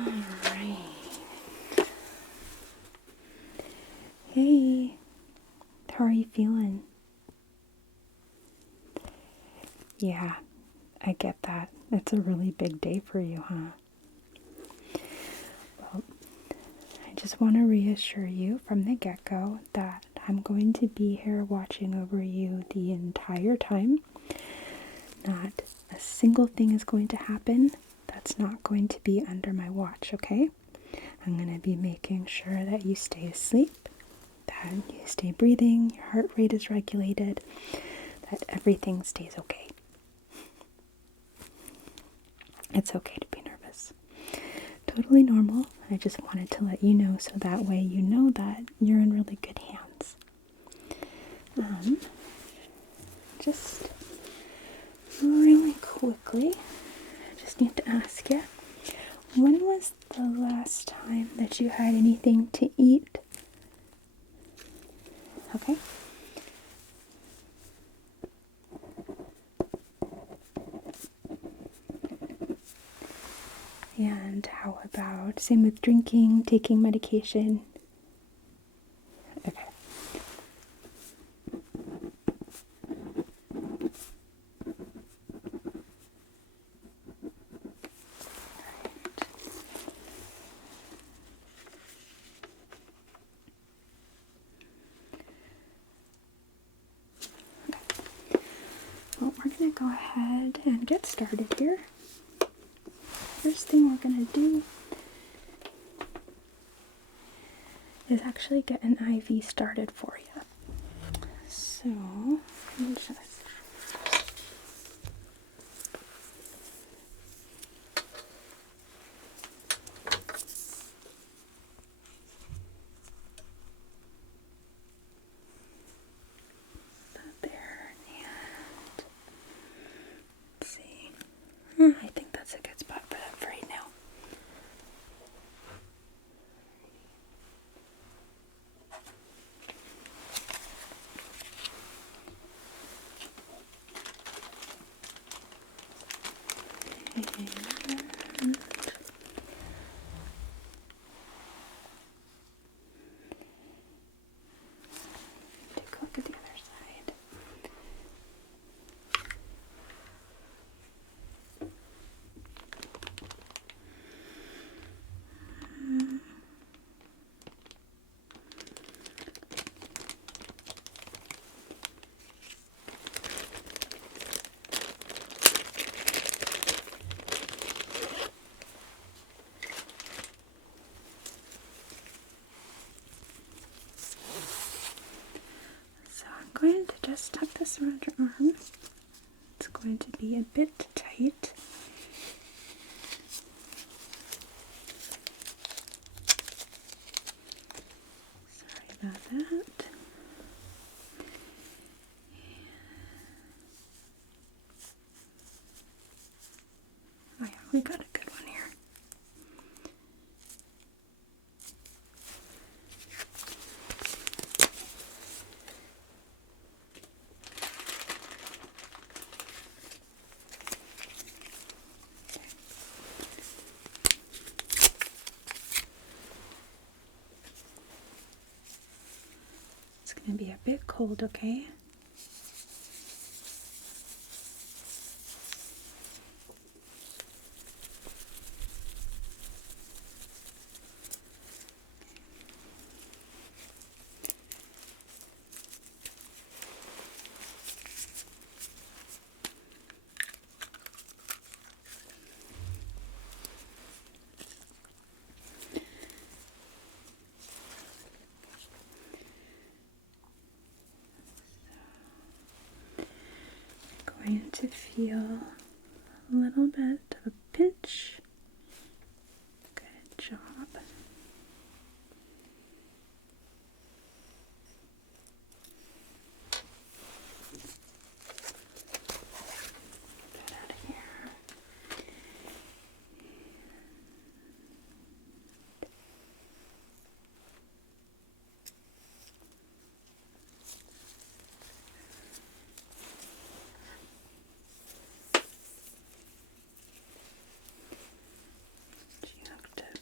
Alright. Hey, how are you feeling? Yeah, I get that. It's a really big day for you, huh? Well, I just want to reassure you from the get-go that I'm going to be here watching over you the entire time. Not a single thing is going to happen that's not going to be under my watch, okay? I'm going to be making sure that you stay asleep, that you stay breathing, your heart rate is regulated, that everything stays okay. It's okay to be nervous. Totally normal. I just wanted to let you know so that way you know that you're in really good hands. Just really quickly, I just need to ask you, when was the last time that you had anything to eat? Okay. And how about, same with drinking, taking medication? Okay. Well, we're going to go ahead and get started here. First thing we're going to do is actually get an IV started for you. So, let me just... that there, and let's see. I think that's a good spot for that for right now. And take a look at the other side. So I'm going to just tuck this around your arm. It's going to be a bit tight. Sorry about that. Oh yeah, we got a good one here. It's going to be a bit cold, okay? Going to feel a little bit of a pinch. Good job. Get that out of here. You have to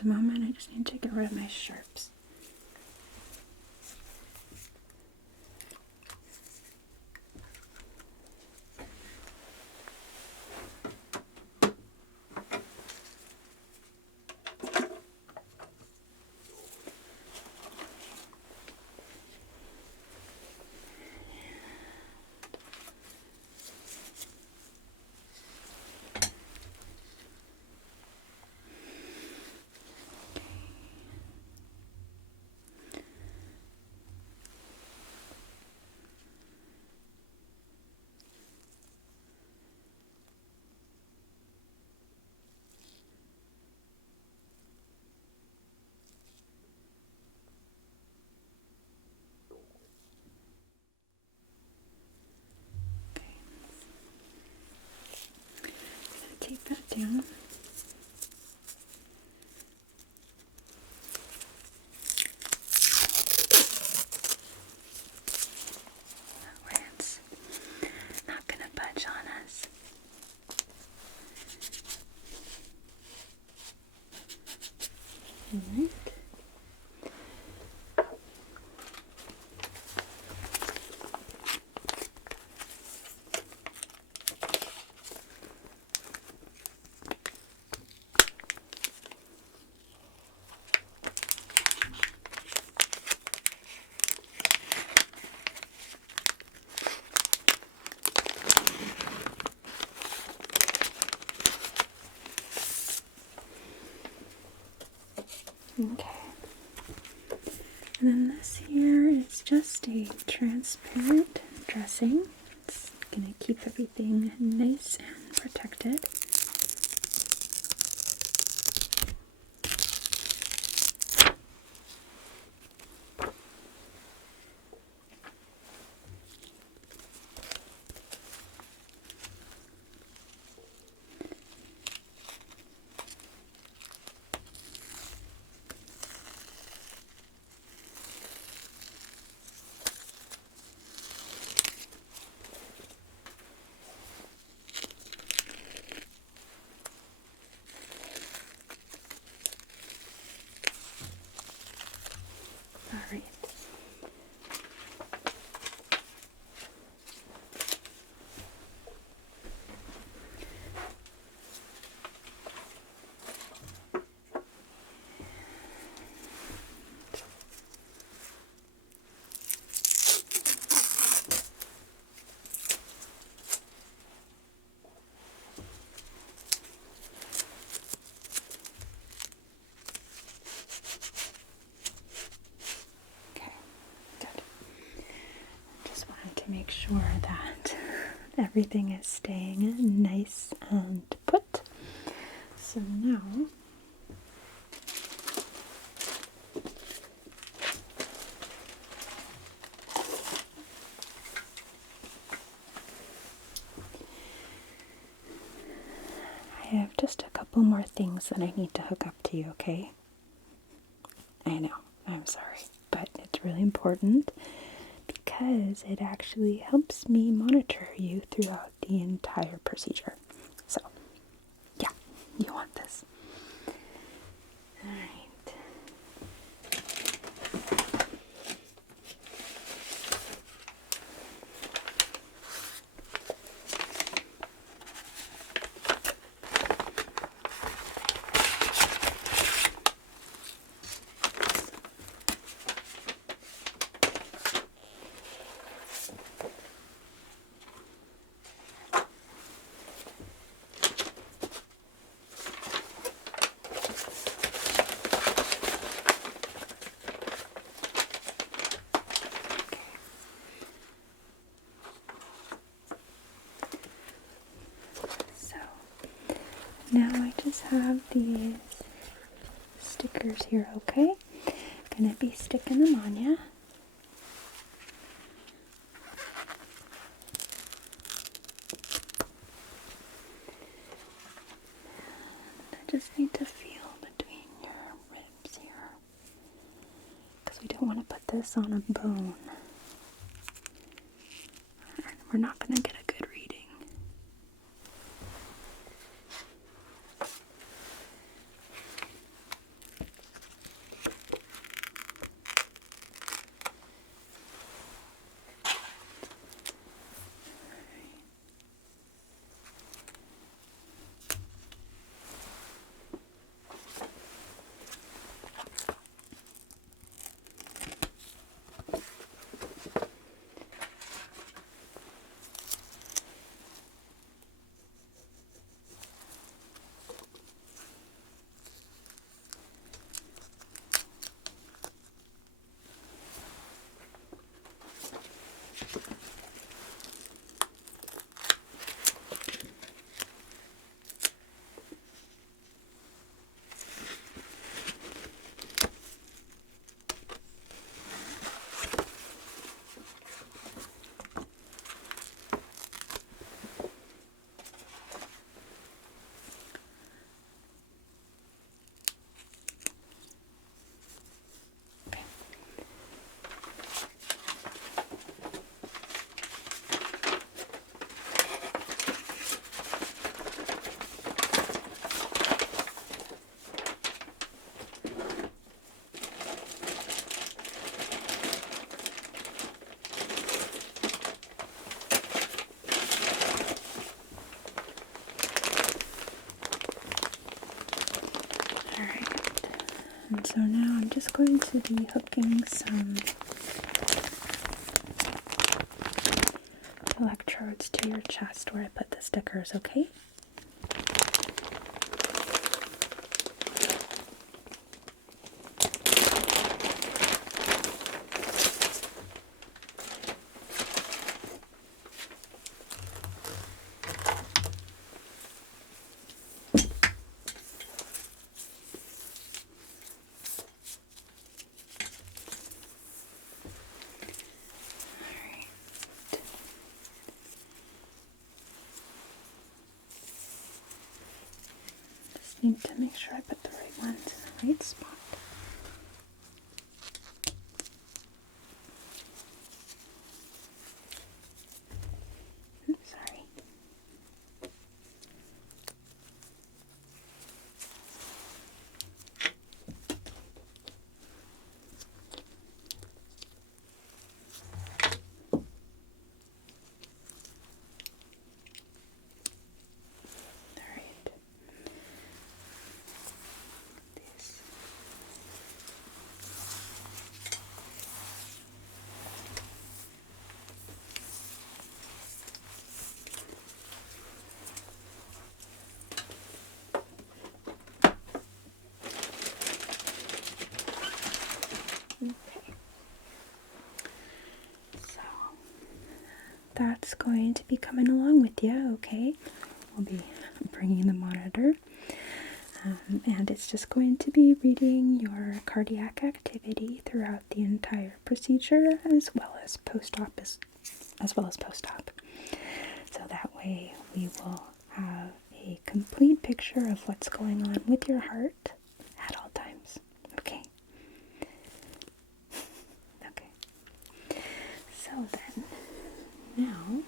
just a moment. I just need to get rid of my sharps. Take that down. That way it's not going to budge on us. All right. Okay. And then this here is just a transparent dressing. It's going to keep everything nice and protected. All right. Okay, good. Just wanted to make sure that everything is staying nice and put. So now I have just a couple more things that I need to hook up to you, okay? I know, I'm sorry, but it's really important because it actually helps me monitor you throughout the entire procedure. So, yeah, you want this. Alright. So now I just have these stickers here, okay? Gonna be sticking them on ya. I just need to feel between your ribs here, because we don't want to put this on a bone. We're not going to get a good reading. And so now I'm just going to be hooking some electrodes to your chest where I put the stickers, okay? Need to make sure I put the right ones in the right spot. Sorry. Alright. This. Okay. So that's going to be coming along with you, okay? I'll be bringing the monitor. And it's just going to be reading your cardiac activity throughout the entire procedure as well as post-op. So that way we will have a complete picture of what's going on with your heart at all times. Okay? Okay. So then, now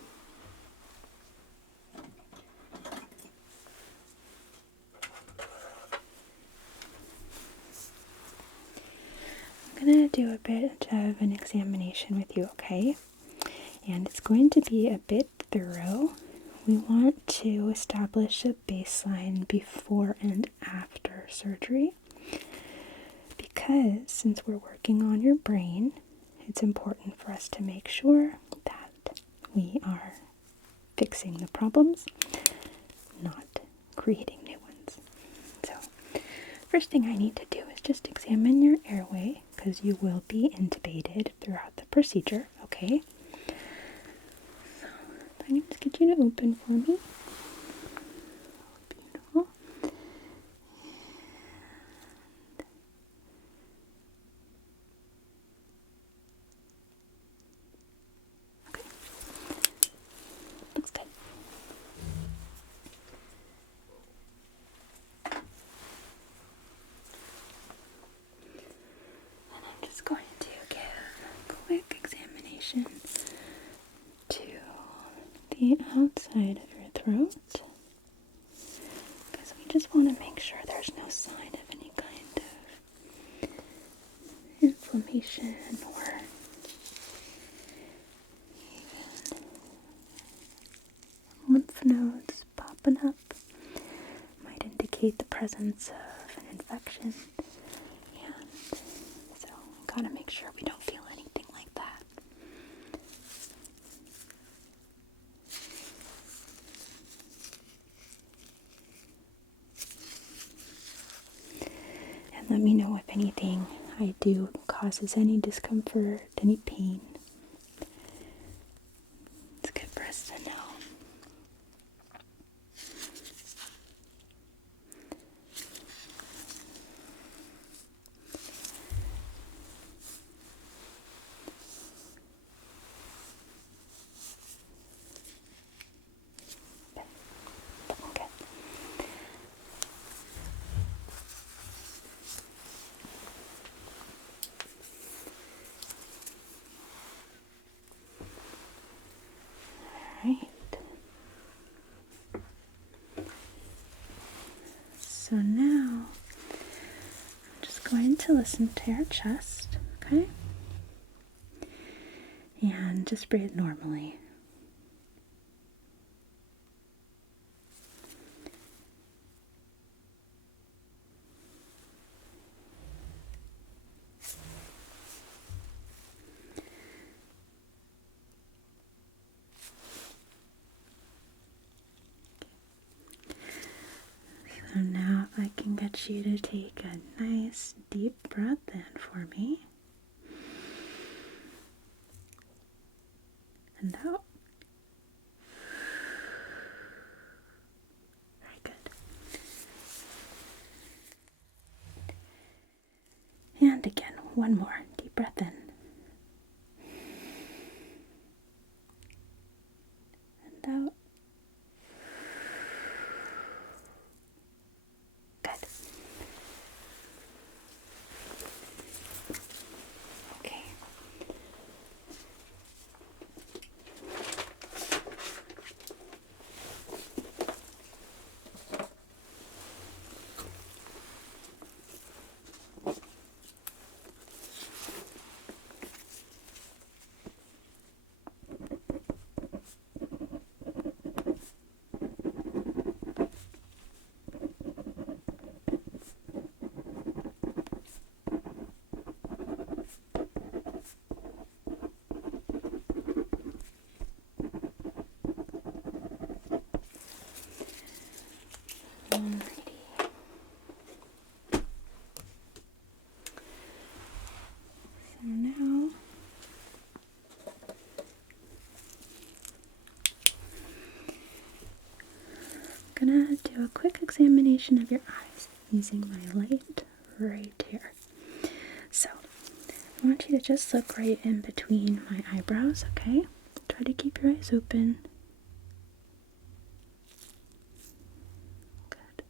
I'm going to do a bit of an examination with you, okay? And it's going to be a bit thorough. We want to establish a baseline before and after surgery because since we're working on your brain, it's important for us to make sure that we are fixing the problems, not creating new ones. So, first thing I need to do is just examine your airway because you will be intubated throughout the procedure, okay? So, if I can just get you to open for me. Beautiful. Okay. Looks good. And I'm just going to give a quick examination to the outside of your throat because we just want to make sure there's no sign of any kind of inflammation or even lymph nodes popping up. Might indicate the presence of an infection. And so we gotta make sure we don't feel anything like that. And let me know if anything I do causes any discomfort, any pain. It's good for us to know. Okay. Alright. So now I'm just going to listen to your chest, okay? And just breathe normally. want you to take a nice deep breath in for me. And out. Very good. And again, one more. Deep breath in. And out. Good. Okay. Alrighty. So now I'm gonna do a quick examination of your eyes using my light right here. So I want you to just look right in between my eyebrows, okay? Try to keep your eyes open. Good.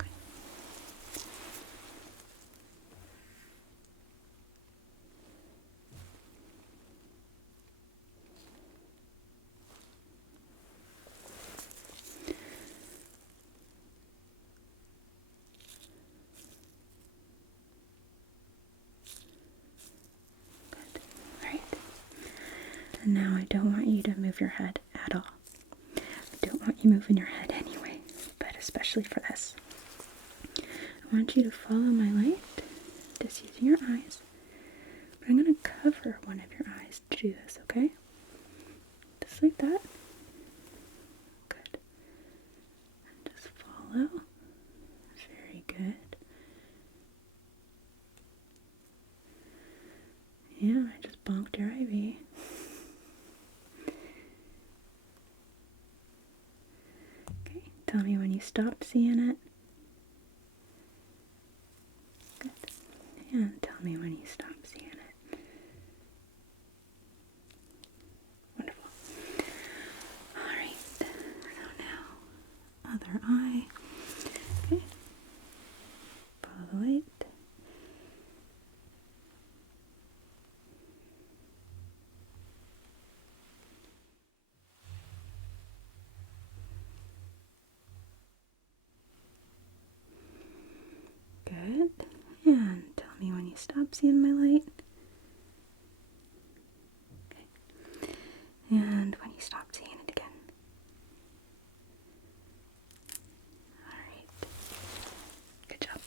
Okay. Good. Alright. And now I don't want you to move your head at all. I don't want you moving your head anyway, but especially for this. I want you to follow my light, just using your eyes. But I'm going to cover one of your eyes to do this, okay? Just like that. Good. And just follow. Very good. Yeah, I just bonked your IV. Okay, tell me when you stop seeing it. Good. And tell me when you stop seeing it. Wonderful. Alright, so now, other eye. Okay. Follow the light. Good. And tell me when you stop seeing my light. Okay. And when you stop seeing it again. Alright. Good job.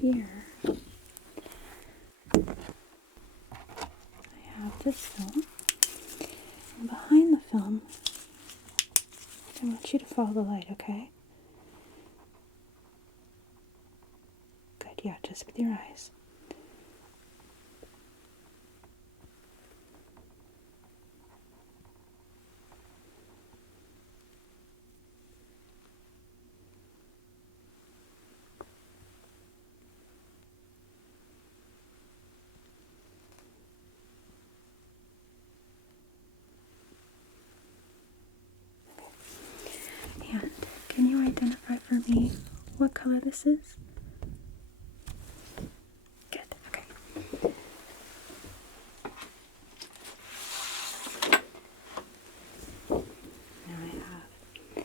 Here I have this film, and behind the film I want you to follow the light, okay? Yeah, just with your eyes. And can you identify for me what color this is? Good, okay. Now I have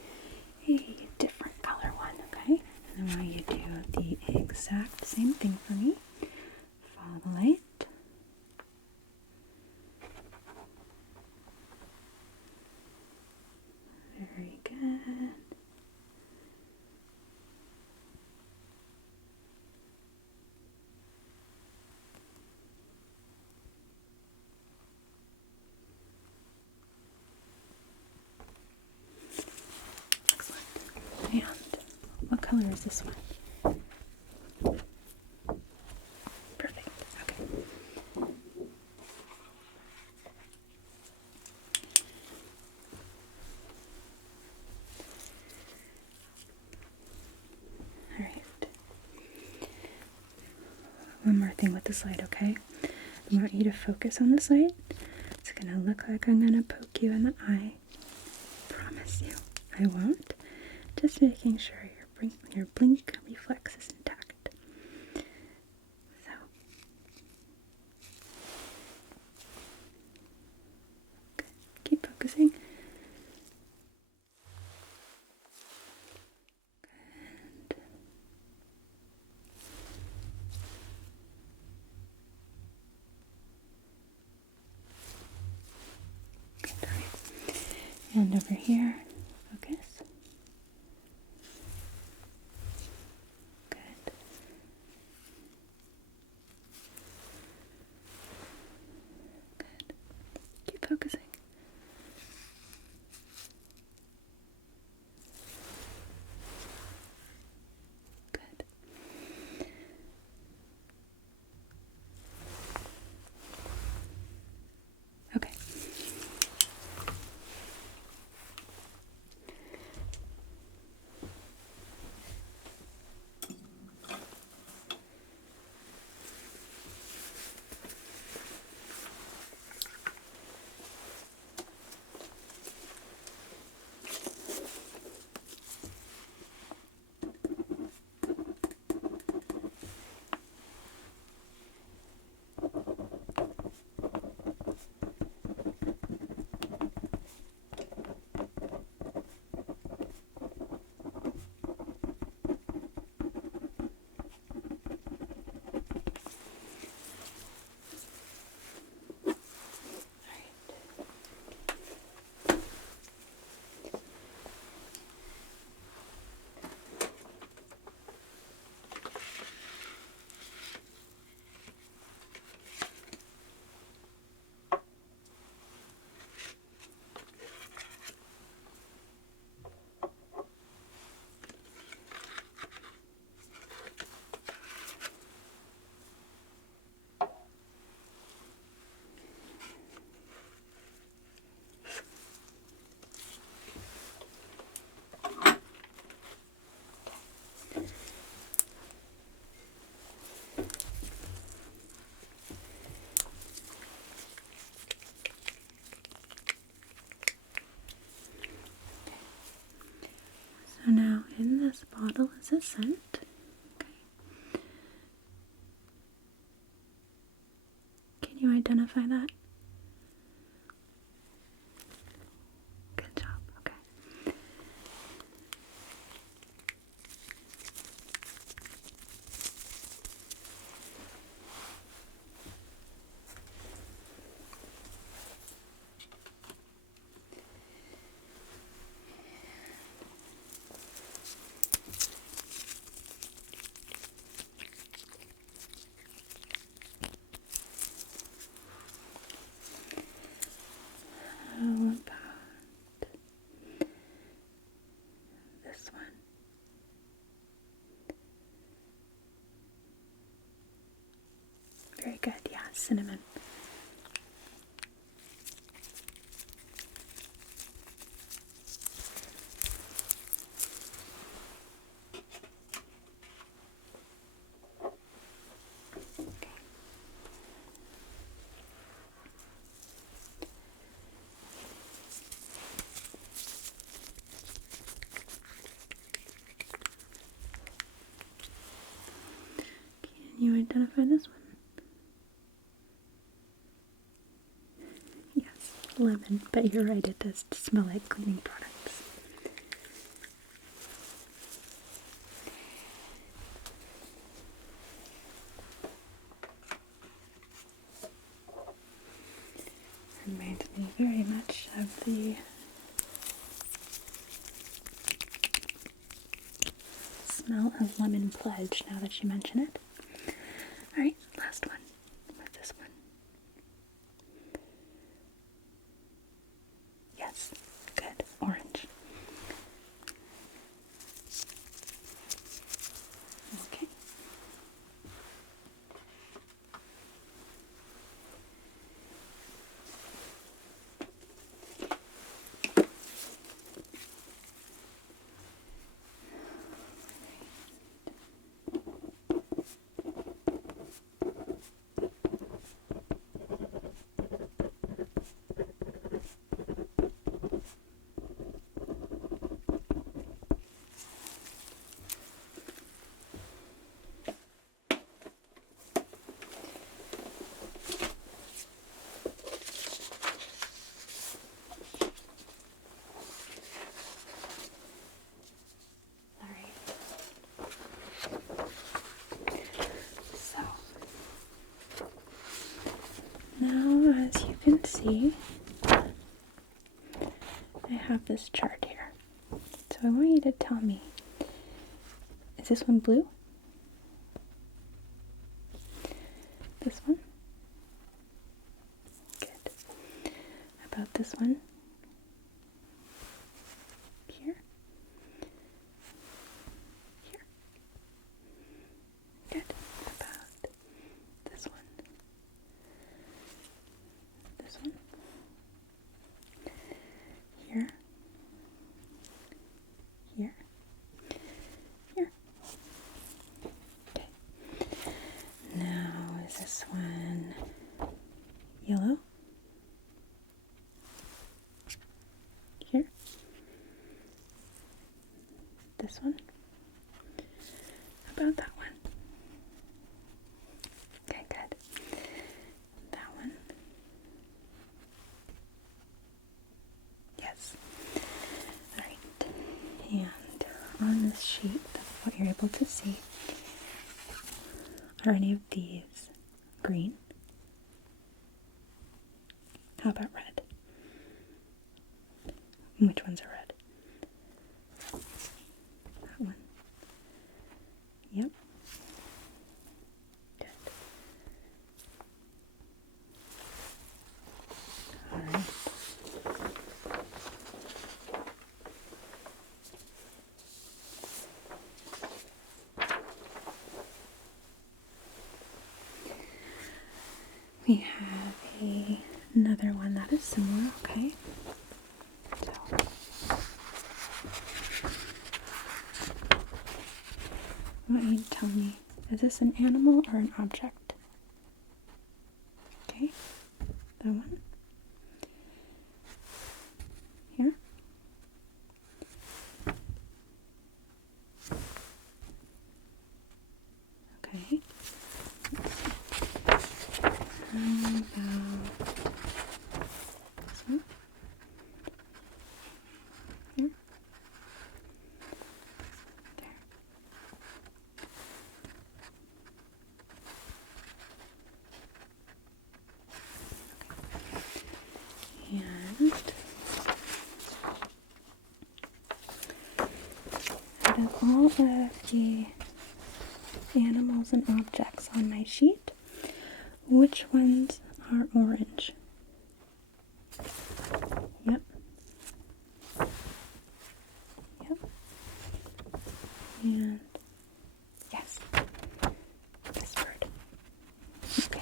a different color one, okay? And I want you to do the exact same thing for me. Follow the light. Very good. Excellent. And what color is this one? Perfect. Okay. All right. One more thing with this light, okay? I want you to focus on this light. It's gonna look like I'm gonna poke you in the eye. Promise you, I won't. Just making sure your blink reflex is intact. So, okay. Keep focusing. Good. Good. All right. And over here, focus. Good. Good. Keep focusing. Good. Okay. So now in this bottle is a scent. Okay. Can you identify that? Good job. Okay. Very good. Yeah, cinnamon. Can you identify this one? Yes, lemon, but you're right, it does smell like cleaning products. Reminds me very much of the smell of Lemon Pledge now that you mention it. Alright, last one. What's this one? Yes, good. Orange. Okay. So, now as you can see, I have this chart here. So I want you to tell me, is this one blue? This one? Good. How about this one? Here? Here? Good. How about this one? This one? Here? Here? Here? Okay. Now, is this one yellow? Here? This one? How about that one? Okay, good. That one? Yes. Alright. And on this sheet, what you're able to see, are any of these green? How about red? Which ones are red? That one. Yep. Good. Alright. We have another one that is similar, okay? So, I want you to tell me, is this an animal or an object? Okay, that one. Here. Okay. How about this one? Here. There. And out of all of the animals and objects on my sheet, which ones are orange? Yep. Yep. And yes, this bird. Okay.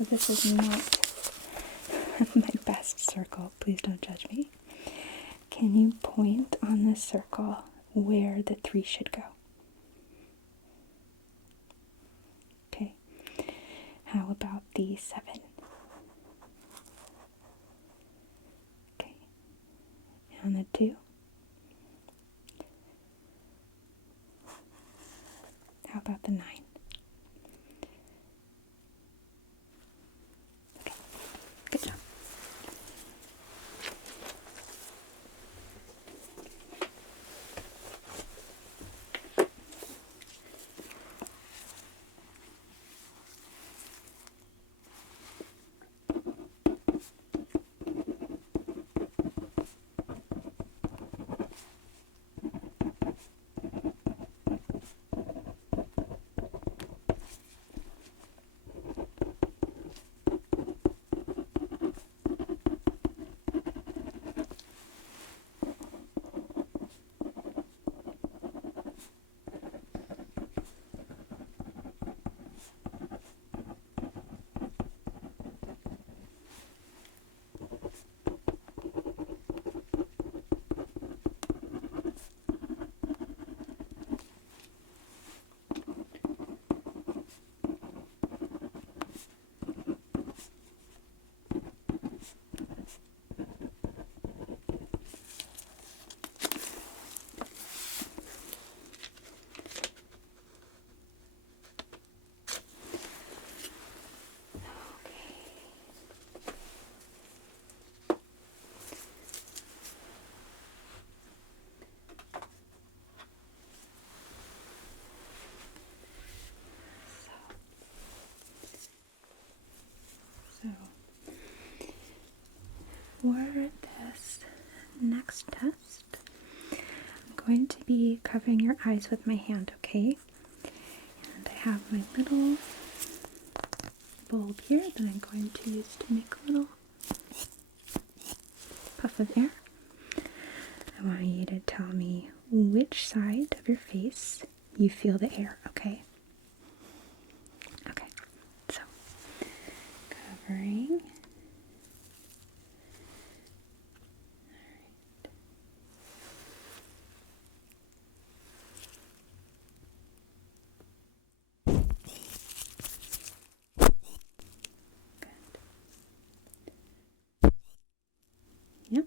So this is not my best circle. Please don't judge me. Can you point on this circle where the 3 should go? Okay. How about the 7? Okay. And the 2? How about the 9? Okay. Good job. So, for this next test, I'm going to be covering your eyes with my hand, okay? And I have my little bulb here that I'm going to use to make a little puff of air. I want you to tell me which side of your face you feel the air, okay? Okay, so covering. Yep.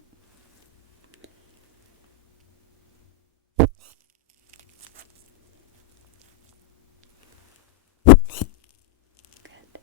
Good.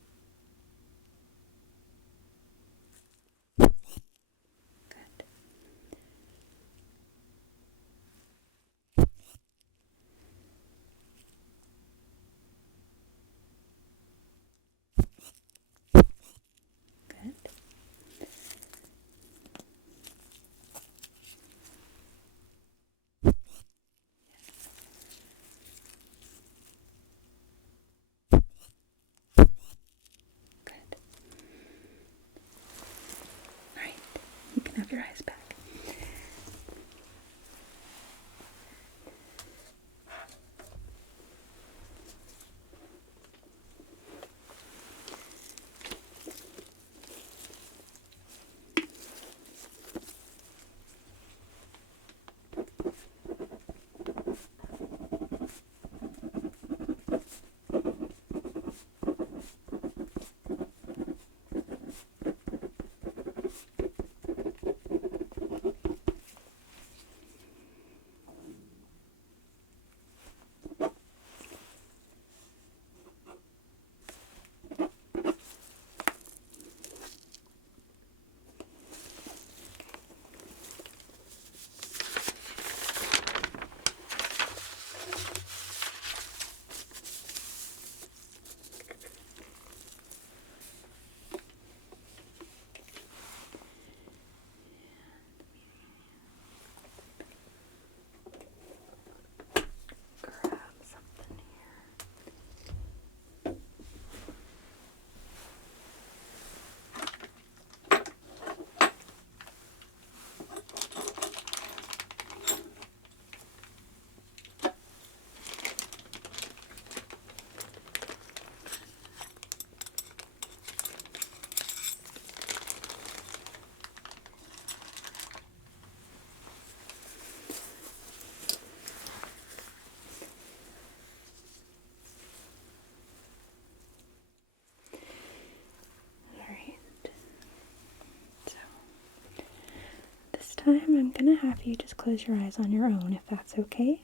time, I'm gonna have you just close your eyes on your own if that's okay.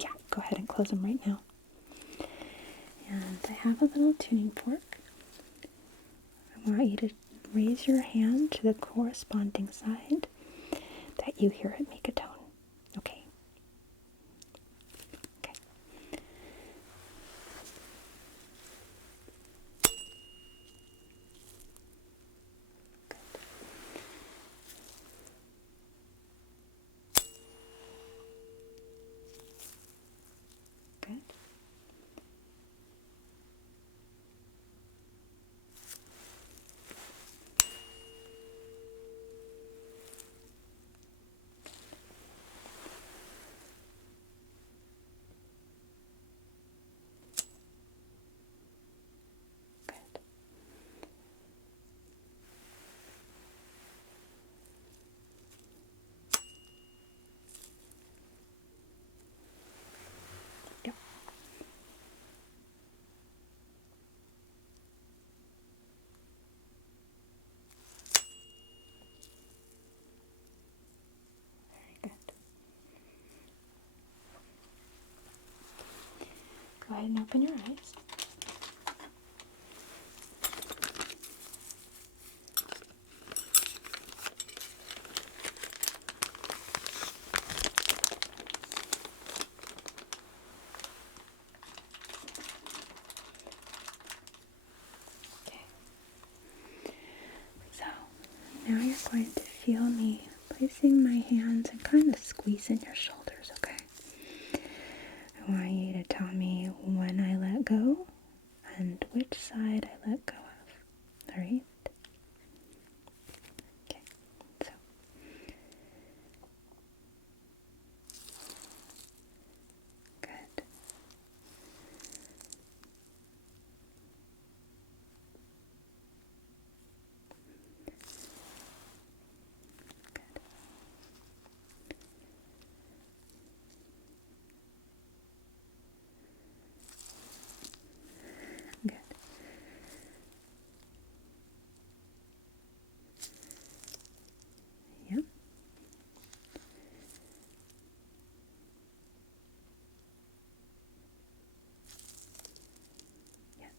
Yeah, go ahead and close them right now. And I have a little tuning fork. I want you to raise your hand to the corresponding side that you hear it make a tone. Okay. Okay. Good. Good. Yep. Very good. Go ahead and open your eyes. Okay. So now you're going to feel me placing my hands and kind of squeezing your shoulders, okay? I want you to tell me when I let go and which side I let go of. Alright? Okay, so good. Good. Yep. Yes.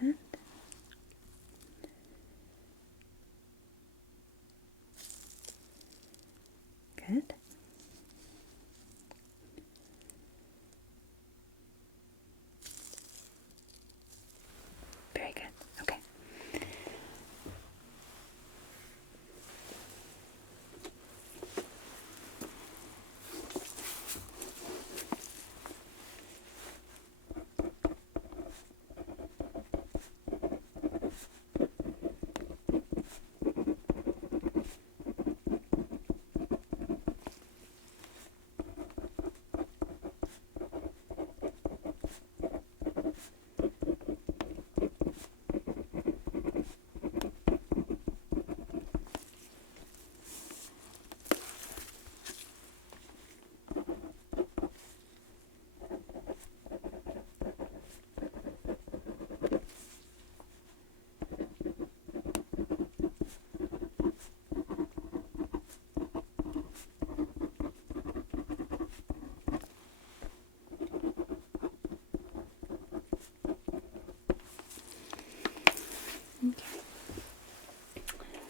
Good. Good. Very good. Okay. Okay.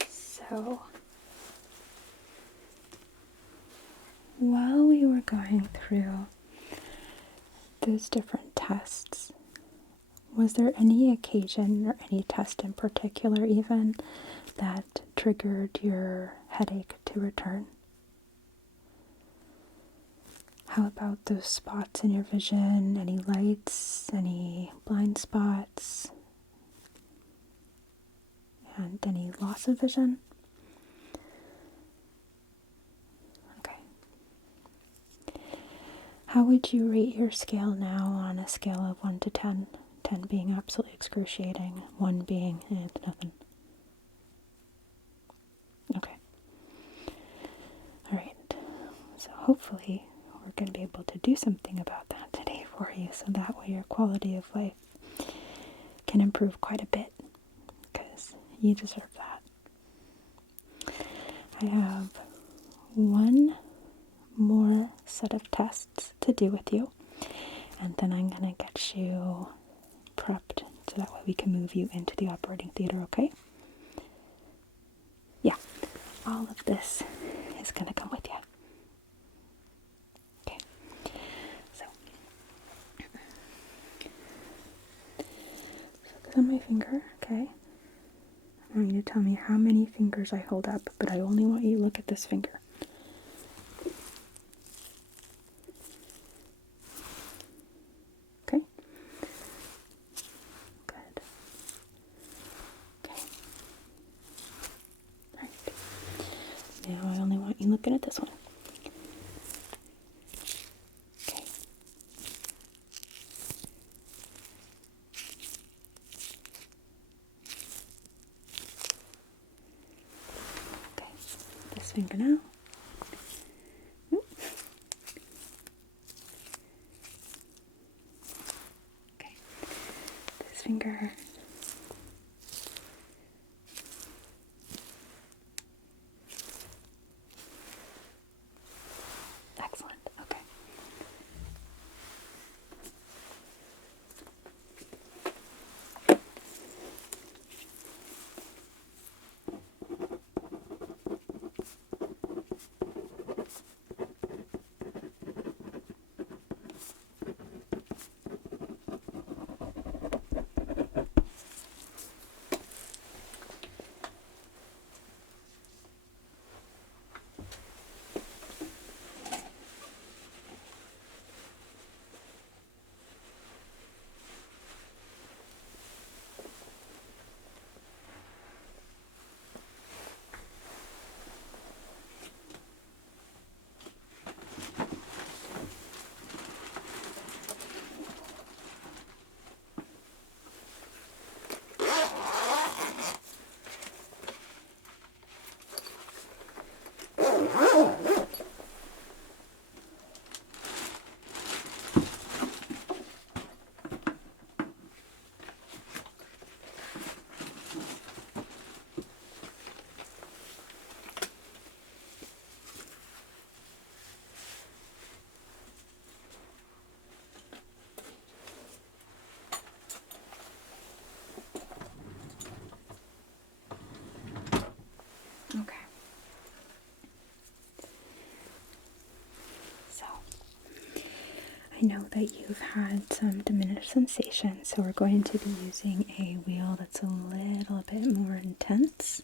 So, while we were going through those different tests, was there any occasion or any test in particular even that triggered your headache to return? How about those spots in your vision? Any lights, any blind spots, and any loss of vision? Okay. How would you rate your scale now on a scale of 1 to 10? 10 being absolutely excruciating, 1 being nothing. Okay. Alright. So hopefully we're going to be able to do something about that today for you, so that way your quality of life can improve quite a bit because you deserve that. I have one more set of tests to do with you, and then I'm going to get you prepped so that way we can move you into the operating theater, okay? Yeah, all of this is going to come with you. Okay, so focus on my finger, okay? I want you to tell me how many fingers I hold up, but I only want you to look at this finger. Okay? Good. Okay. Right. Now I only want you looking at this one. Okay. Okay. This finger now. Okay. This finger. Excellent. Okay. Okay. So, I know that you've had some diminished sensation, so we're going to be using a wheel that's a little bit more intense.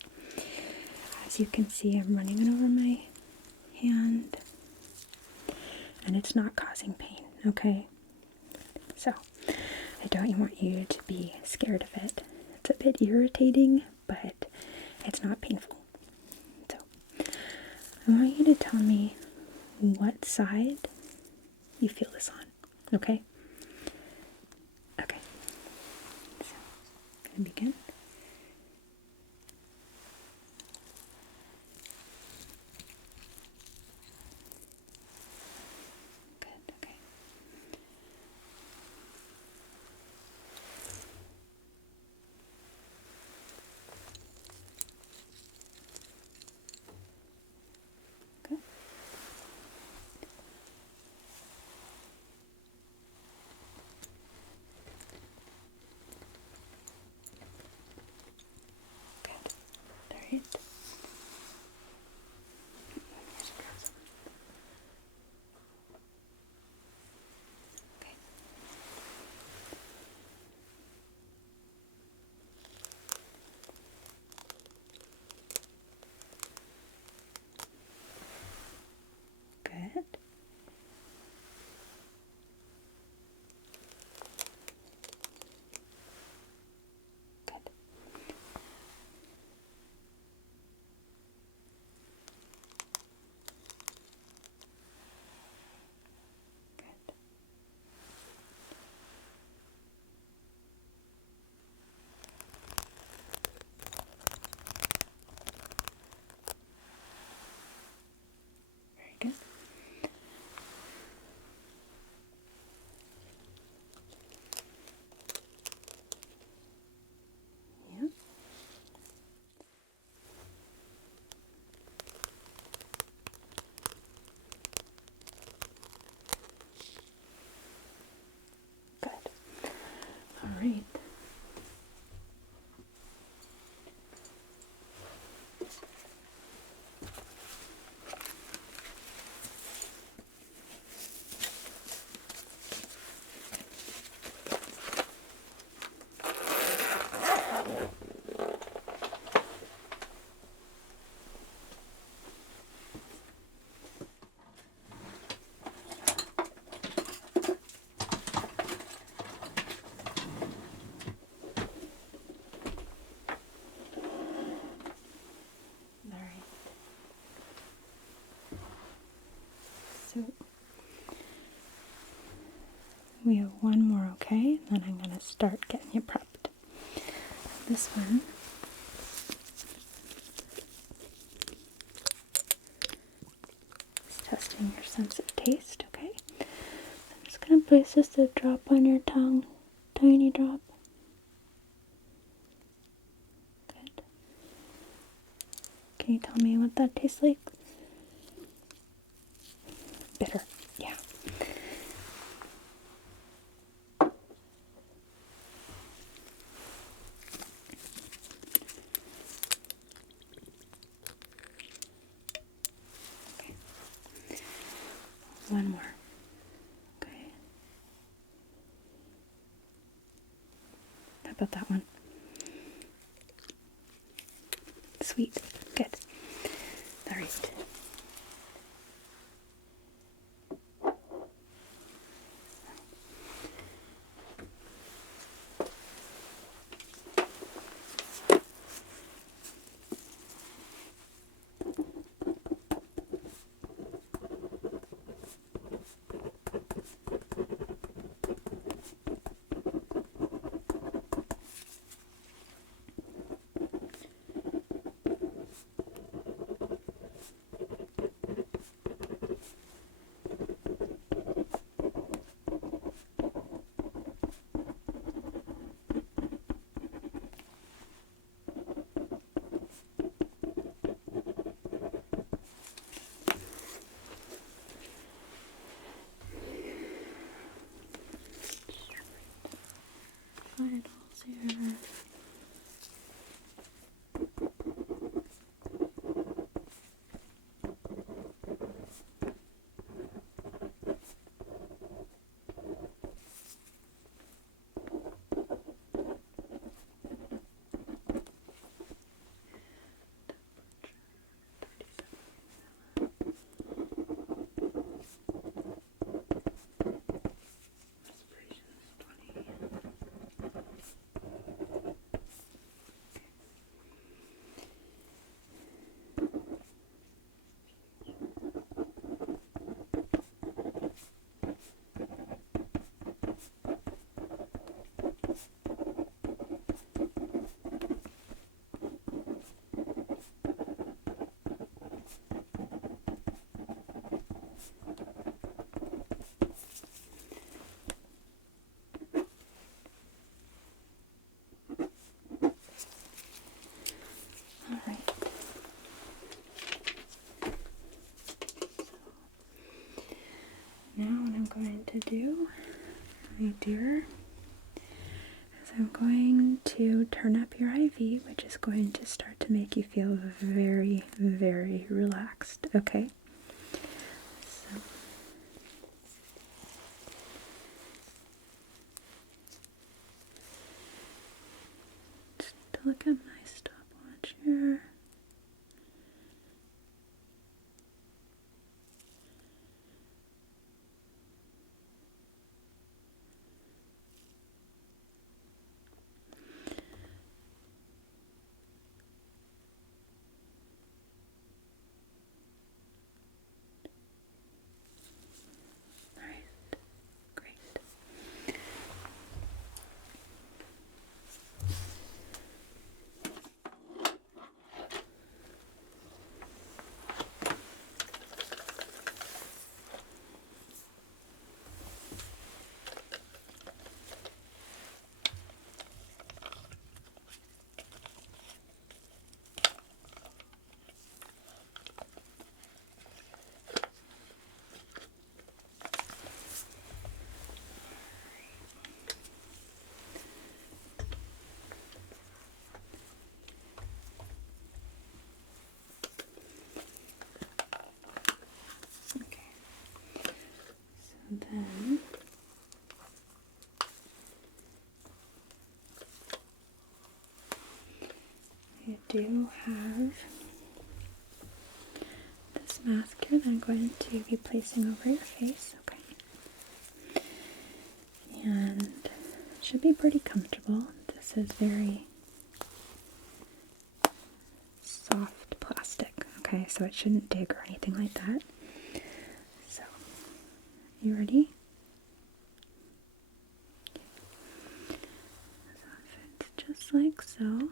As you can see, I'm running it over my hand, and it's not causing pain, okay? So, I don't want you to be scared of it. It's a bit irritating, but it's not painful. So, I want you to tell me what side you feel this on, okay? Okay. So, gonna begin. Good, okay. Good. we have one more, okay? And then I'm going to start getting you prepped. This one is testing your sense of taste, okay? So I'm just going to place just a drop on your tongue, tiny drop. Good. Can you tell me what that tastes like? Bitter, yeah. Okay. One more. Okay. How about that one? Sweet. Good. All right. Vitals here. All right. Now what I'm going to do, my dear, is I'm going to turn up your IV, which is going to start to make you feel very, very relaxed, okay? So, just to look at my stopwatch here. Alright, great. Okay, so then you do have this mask here that I'm going to be placing over your face, okay? And it should be pretty comfortable. This is very soft plastic, okay? So it shouldn't dig or anything like that. So, you ready? just like so. Right.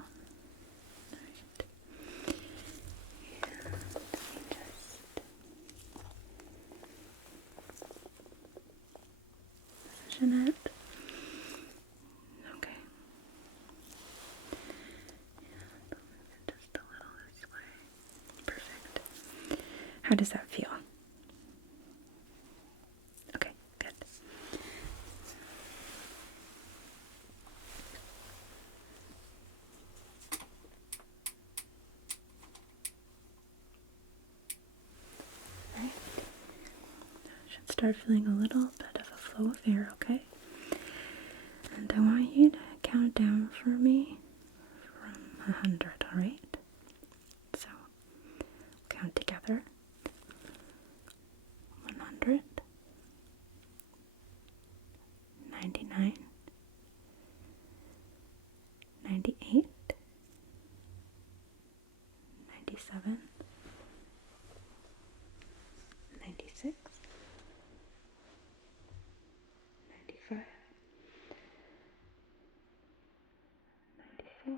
And let me just position it. Okay. And just a little this way. Perfect. How does that feel? Okay, good. Right. Should start feeling a little bit of a flow of air, okay? And I want you to count down for me from 100, alright? So, count together. 100, 99, 98, 97, 96, 95, 94,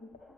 95.